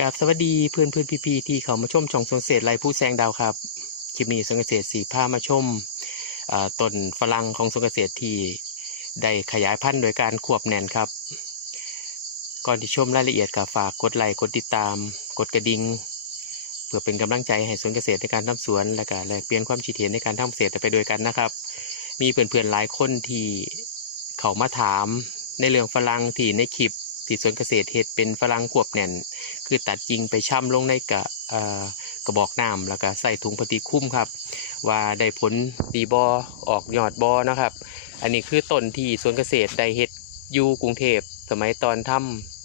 กับสวัสดีเพื่อนเพื่อนพี่พี่ๆที่เขามาชมช่องสวนเกษตรไรผู้แสงดาวครับคลิปนี้สวนเกษตรสีผ้ามาชมต้นฝรั่งของสวนเกษตรที่ได้ขยายพันธุ์โดยการควบแน่นครับ ก่อนที่ชมรายละเอียดกับฝากกดไลค์กดติดตาม กดกระดิ่งเพื่อเป็นกำลังใจให้สวนเกษตรในการทำสวน และก็แลกเปลี่ยนความคิดเห็นในการทำเกษตรไปด้วยกันนะครับ มีเพื่อนๆหลายคนที่เขามาถามในเรื่องฝรั่งที่ในคลิป ที่สวนเกษตรเฮ็ดเป็นฝรั่งควบแน่น คือตัดจริงไปช่ำลงในกระกระบอกน้ำแล้วก็ใส่ถุงพลาสติกคุ้มครับ ว่าได้ผลดีบอออกยอดบอนะครับ อันนี้คือต้นที่สวนเกษตรได้เฮ็ดอยู่กรุงเทพสมัยตอนท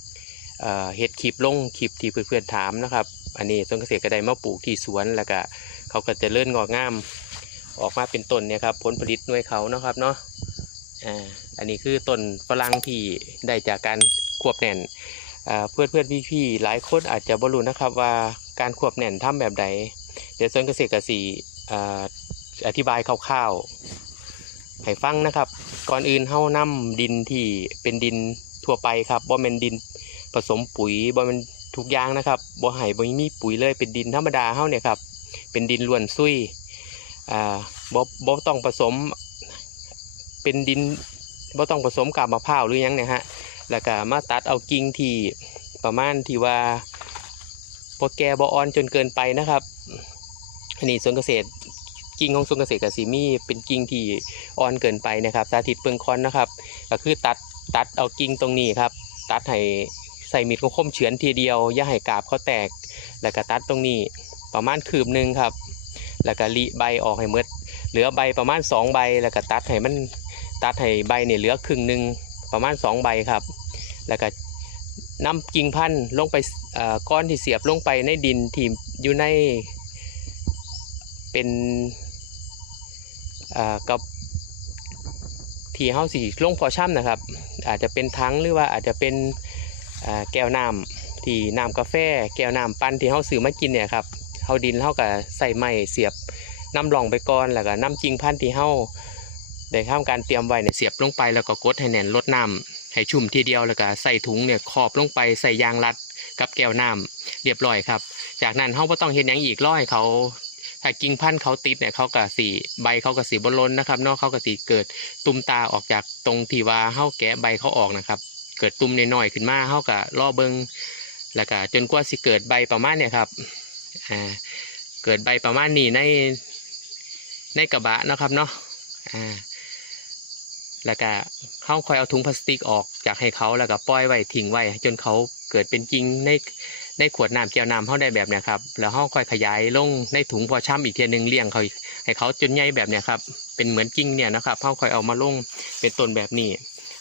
ำเอ่อเฮ็ดคลิปลงคลิปที่เพื่อนๆถามนะครับ อันนี้สวนเกษตรก็ได้มาปลูกที่สวนแล้วก็เขาก็จะเลื่อนงอกงามออกมาเป็นต้นเนี่ยครับผลผลิตหน่วยเขานะครับเนาะอ่าอันนี้คือต้นฝรั่งที่ได้จากการ ควบแน่นเพื่อนเพื่อนพี่พี่ๆหลายคนอาจจะบรู้นะครับว่าการควบแน่นทำแบบใดเดี๋ยวส่วนเกษตรกสีอธิบายคร่าวๆให้ฟังนะครับ ก่อนอื่นเฮานํดินที่เป็นดินทั่วไปครับบ่แม่นดินผสมปุ๋ยบ่แม่นทุกอย่างนะครับบ่ให้บ่มีปุ๋ยเลยเป็นดินธรรมดาเฮาเนี่ยครับเป็นดินล้วนซุยอ่าบ่บ่ต้องผสมเป็นดินบ่ต้องผสมกาบมะพร้าวหรือยังเนี่ยฮะ แล้วก็มาตัดเอากิ่งที่ประมาณที่ว่าพอแก่บอ่อนจนเกินไปนะครับอันนี้สวนเกษตรกิ่งของสวนเกษตรกสิมีเป็นกิ่งที่อ่อนเกินไปนะครับสาธิตเปิงคอนนะครับ ก็คือตัดตัดเอากิ่งตรงนี้ครับ ตัดให้ใส่มีดคมเฉือนทีเดียวย่าให้กาบเขาแตก แล้วก็ตัดตรงนี้ประมาณคืบหนึ่งครับ แล้วก็รีใบออกให้หมดเหลือใบประมาณสองใบ แล้วก็ตัดให้มันตัดให้ใบเนี่ยเหลือครึ่งหนึ่ง ประมาณสองใบครับ แล้วก็นำกิ่งพันธุ์ลงไปก้อนที่เสียบลงไปในดินที่อยู่ในเป็นกับที่เฮาสีลงพอช่ำนะครับ อาจจะเป็นทั้งหรือว่าอาจจะเป็นแก้วน้ำที่น้ำกาแฟ แก้วน้ำปั้นที่เฮาซื้อมากินเนี่ยครับเฮาดินเฮาก็ใส่ไม้เสียบน้ำรองไปก่อนแล้วก็น้ำกิ่งพันธุ์ที่เฮา ได้ทำการเตรียมไว้เนี่ยเสียบลงไปแล้วก็กดให้แน่นลดน้ำให้ชุ่มทีเดียวแล้วก็ใส่ถุงเนี่ยขอบลงไปใส่ยางรัดกับแก้วน้ำเรียบร้อยครับ จากนั้นเขาก็ต้องเห็นอย่างอีกร้อยเขาถ้ากิ่งพันธุ์เขาติดเนี่ยเขาก็สีใบเขาก็สีบนล้นนะครับนอกเขาก็สีเกิดตุ่มตาออกจากตรงที่ว่าเขาแกะใบเขาออกนะครับ เกิดตุ่มน้อยๆขึ้นมาเขาก็ล่อเบิงแล้วก็จนกว่าสิเกิดใบประมาณเนี่ยครับอ่าเกิดใบประมาณนี้ในในกระบะนะครับเนาะอ่า แล้วก็เขาคอยเอาถุงพลาสติกออกจากให้เขาแล้วก็ปล่อยไว้ทิ้งไว้ จนเขาเกิดเป็นจริงในในขวดน้ำแก้วน้ำเขาได้แบบเนี้ยครับแล้วเขาค่อยขยายลงในถุงพอช่ำอีกเทียหนึ่งเลี้ยงเขาให้เขาจนใหญ่แบบเนี้ยครับเป็นเหมือนจริงเนี่ยนะครับเขาค่อยเอามาลงเป็นต้นแบบนี้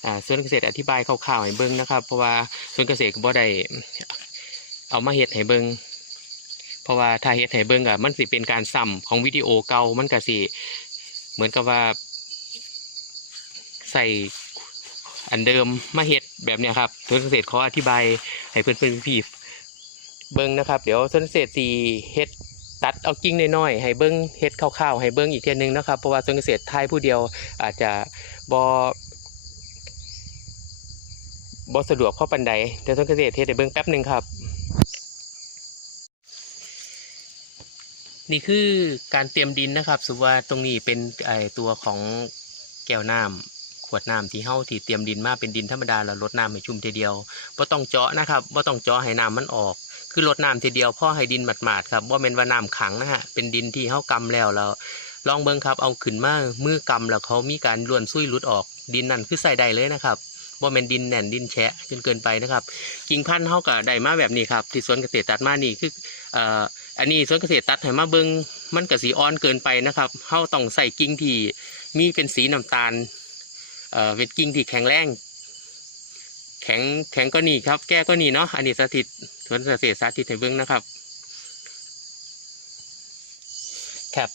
อ่าส่วนเกษตรอธิบายคร่าวๆให้เบิ้งนะครับ เพราะว่าส่วนเกษตรก็บ่ได้เอามาเฮ็ดให้เบิ้งเพราะว่าถ้าเฮ็ดให้เบิ้งอะมันสิเป็นการซ้ำของวิดีโอเก่ามันก็สิเหมือนกับว่า ใส่อันเดิมมาเฮ็ดแบบเนี้ยครับสวนเกษตรขออธิบายให้เพื่อนเพื่อนพี่เบิ้งนะครับเดี๋ยวสวนเกษตรสีเฮ็ดตัดเอากิ่งน้อยๆให้เบิ้งเฮ็ดคร่าวๆให้เบิ้งอีกเทียหนึงนะครับเพราะว่าสวนเกษตรไทยผู้เดียวอาจจะบอบอสะดวกเข้าปันใดเดี๋ยวสวนเกษตรเฮ็ดให้เบิ้งแป๊บหนึ่งครับ นี่คือการเตรียมดินนะครับสมมุติว่าตรงนี้เป็นไอตัวของแก้วน้ำ ขวดน้ำที่เฮาที่เตรียมดินมาเป็นดินธรรมดาแล้วลดน้ำให้ชุ่มทีเดียวบ่ต้องเจาะนะครับบ่ต้องเจาะให้น้ำมันออก คือลดน้ำทีเดียวพ่อให้ดินหมาดๆครับบ่แม่นว่าน้ำขังนะฮะเป็นดินที่เฮากำแล้วแล้วลองเบิ่งครับเอาขึ้นมามือกำแล้วเขามีการล้วนซุยหลุดออก ดินนั่นคือใส่ได้เลยนะครับบ่แม่นดินแน่นดินแฉะจนเกินไปนะครับ กิ่งพันธุ์เฮาก็ได้มาแบบนี้ครับที่สวนเกษตรตัดมานี่คืออ่ออันนี้สวนเกษตรตัดให้มาเบิงมันก็สีอ่อนเกินไปนะครับเฮาต้องใส่กิ่งที่มีเป็นสีน้ำตาล เป็นกิ่งที่แข็งแรง แข็งแข็งก็นี่ครับ แก้ก็นี่เนาะอันนี้สาธิตสวนเกษตรสาธิตให้เบิ้งนะครับครับ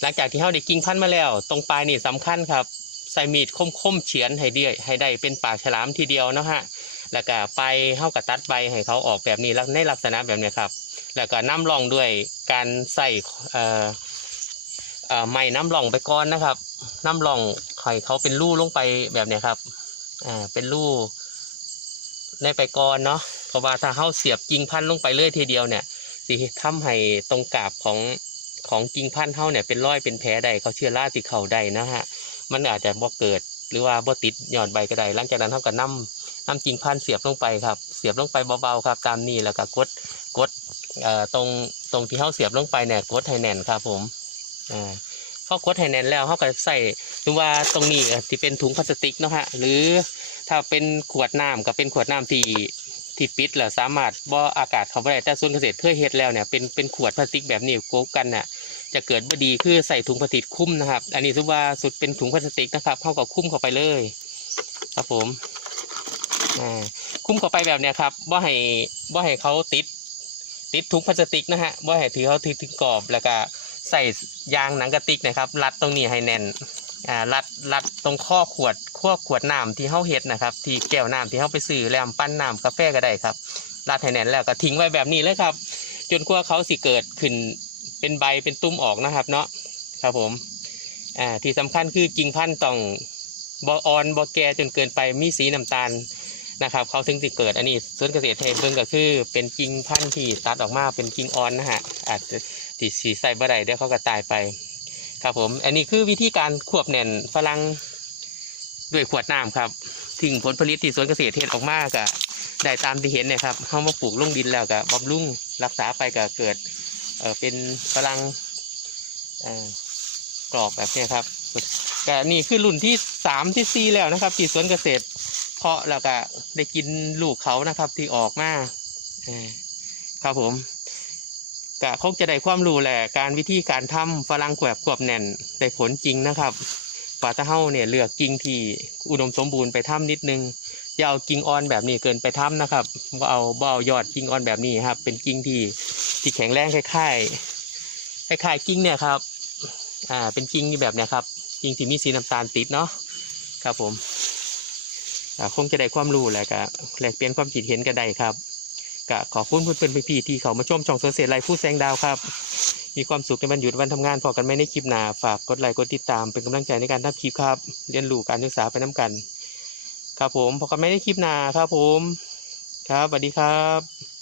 หลังจากที่เฮาได้กิ่งพันธุ์มาแล้ว ตรงปลายนี่สำคัญครับใส่มีดคมๆเฉือนให้เดียให้ได้เป็นปากฉลามทีเดียวเนาะฮะแล้วก็ไปเฮากับตัดใบให้เขาออกแบบนี้แล้วในลักษณะแบบนี้ครับ แล้วก็น้ำรองด้วยการใส่ไม้น้ำรองไปก่อนนะครับ น้ำรอง ไข่เขาเป็นรูลงไปแบบเนี้ยครับ อ่า เป็นรูในไปก่อนเนาะ เพราะว่าถ้าเฮาเสียบกิ่งพันธุ์ลงไปเลยทีเดียวเนี่ย สิทำให้ตรงกาบของของกิ่งพันธุ์เฮาเนี่ยเป็นร้อยเป็นแผลได้เขาเชื้อราที่เข้าได้นะฮะ มันอาจจะบ่เกิดหรือว่าบ่ติดยอดใบก็ได้ หลังจากนั้นเฮาก็นำน้ำกิ่งพันธุ์เสียบลงไปครับ เสียบลงไปเบาๆครับ ตามนี้แล้วก็กดกดเอ่อตรงตรงที่เฮาเสียบลงไปเนี่ยกดให้แน่นครับผม อ่า เขากดให้แน่นแล้วเฮาก็ใส่หรือว่าตรงนี้ที่เป็นถุงพลาสติกเนาะฮะหรือถ้าเป็นขวดน้ำก็เป็นขวดน้ำที่ที่ปิดแล้วสามารถบ่อากาศเข้าไปได้แต่ส่วนเกษตรเคยเฮ็ดแล้วเนี่ยเป็นเป็นขวดพลาสติกแบบนี้โกกันน่ะจะเกิดบ่ดีคือใส่ถุงพลาสติกคุ้มนะครับ อันนี้ถือว่าสุดเป็นถุงพลาสติกนะครับเข้ากับคุ้มเข้าไปเลย ครับผมคุ้มเข้าไปแบบเนี้ยครับบ่ให้บ่ให้เขาติดติดถุงพลาสติกนะฮะบ่ให้ถือเขาถือถึงกรอบแล้วก็ ใส่ยางหนังกระติกนะครับ รัดตรงนี้ให้แน่นอ่ารัดรัดตรงข้อขวดข้อขวดน้ำที่เฮาเฮ็ดนะครับ ที่แก้วน้ำที่เฮาไปซื้อแล้วปั้นน้ำกาแฟก็ได้ครับ รัดให้แน่นแล้วก็ทิ้งไว้แบบนี้เลยครับ จนกว่าเขาสิเกิดขึ้นเป็นใบเป็นตุ้มออกนะครับ เนาะครับผมอ่าที่สำคัญคือกิ่งพันธุ์ต้องบออ่อนบอแก่จนเกินไปมีสีน้ำตาลนะครับ เขาถึงสิเกิดอันนี้สวนเกษตรไทยเบิ่งก็คือ เป็นกิ่งพันธุ์ที่ตัดออกมาเป็นกิ่งอ่อนนะฮะอาจจะ ติดสีใส่บ่ได้เดี๋ยวเขาก็ตายไป ครับผม อันนี้คือวิธีการควบแน่นฝรั่งด้วยขวดน้ำครับถึงผลผลิตที่สวนเกษตรเทศออกมาก็ได้ตามที่เห็นเนี่ยครับเขามาปลูกลงดินแล้วก็บำรุงรักษาไปก็เกิดเออเป็นฝรั่งกรอบแบบนี้ครับก็นี่คือรุ่นที่สามที่สี่แล้วนะครับ ที่สวนเกษตร เพาะแล้วก็ได้กินลูกเขานะครับที่ออกมาครับผม ก็คงจะได้ความรู้แหละการวิธีการทำฝรั่งแกวบกวบแน่นได้ผลจริงนะครับปลาตะเฮาเนี่ยเลือกกิ่งที่อุดมสมบูรณ์ไปทำนิดนึงอย่าเอากิ่งอ่อนแบบนี้เกินไปทำนะครับว่าเอาบ่เอายอดกิ่งอ่อนแบบนี้ครับ เป็นกิ่งที่ที่แข็งแรงคล้ายๆคล้ายๆกิ่งเนี่ยครับอ่าเป็นกิ่งที่แบบเนี้ยครับกิ่งที่มีสีน้ำตาลติดเนาะครับผมอ่าคงจะได้ความรู้แหละก็แลกเปลี่ยนความคิดเห็นกันได้ครับ ก็ขอบคุณเพื่อนๆพี่ๆที่เขามาชมช่องสวนเสร็จไลฟ์ฟู้แสงดาวครับ มีความสุขในวันหยุดวันทำงานพอกันไหมในคลิปหนาฝากกดไลค์กดติดตามเป็นกำลังใจในการทำคลิปครับ เรียนรู้การศึกษาไปน้กัน ครับผมพอกันไหมในคลิปหนาครับผม ครับสวัสดีครับ